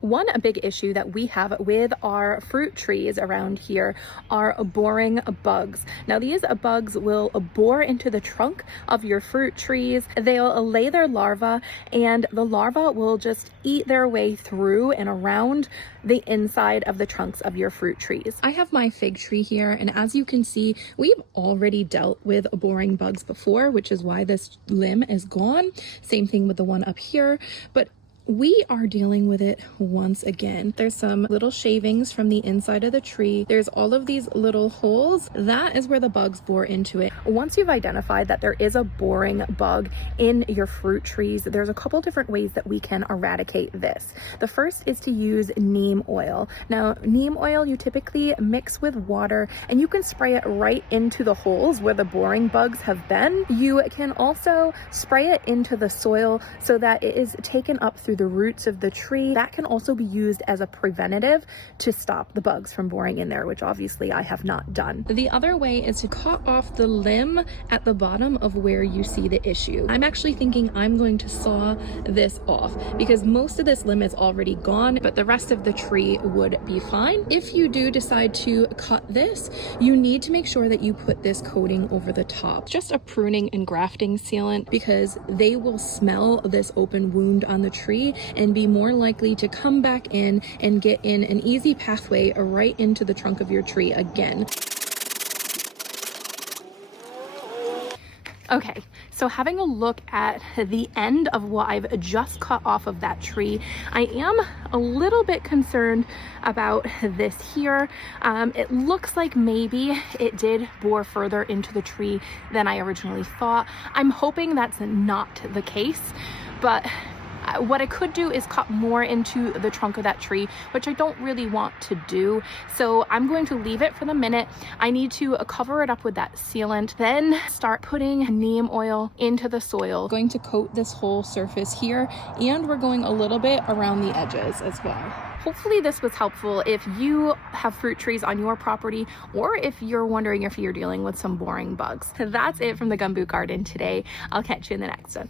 One big issue that we have with our fruit trees around here are boring bugs. Now these bugs will bore into the trunk of your fruit trees. They'll lay their larvae and the larvae will just eat their way through and around the inside of the trunks of your fruit trees. I have my fig tree here, and as you can see, we've already dealt with boring bugs before, which is why this limb is gone. Same thing with the one up here, but we are dealing with it once again. There's some little shavings from the inside of the tree. There's all of these little holes. That is where the bugs bore into it. Once you've identified that there is a boring bug in your fruit trees, there's a couple different ways that we can eradicate this. The first is to use neem oil. Now, neem oil you typically mix with water and you can spray it right into the holes where the boring bugs have been. You can also spray it into the soil so that it is taken up through the roots of the tree. That can also be used as a preventative to stop the bugs from boring in there, which obviously I have not done. The other way is to cut off the limb at the bottom of where you see the issue. I'm actually thinking I'm going to saw this off because most of this limb is already gone, but the rest of the tree would be fine. If you do decide to cut this, you need to make sure that you put this coating over the top. Just a pruning and grafting sealant, because they will smell this open wound on the tree and be more likely to come back in and get in an easy pathway right into the trunk of your tree again. Okay, so having a look at the end of what I've just cut off of that tree, I am a little bit concerned about this here. It looks like maybe it did bore further into the tree than I originally thought. I'm hoping that's not the case, but what I could do is cut more into the trunk of that tree, which I don't really want to do. So I'm going to leave it for the minute. I need to cover it up with that sealant, then start putting neem oil into the soil. Going to coat this whole surface here, and we're going a little bit around the edges as well. Hopefully this was helpful if you have fruit trees on your property, or if you're wondering if you're dealing with some boring bugs. That's it from the Gumboot Garden today. I'll catch you in the next one.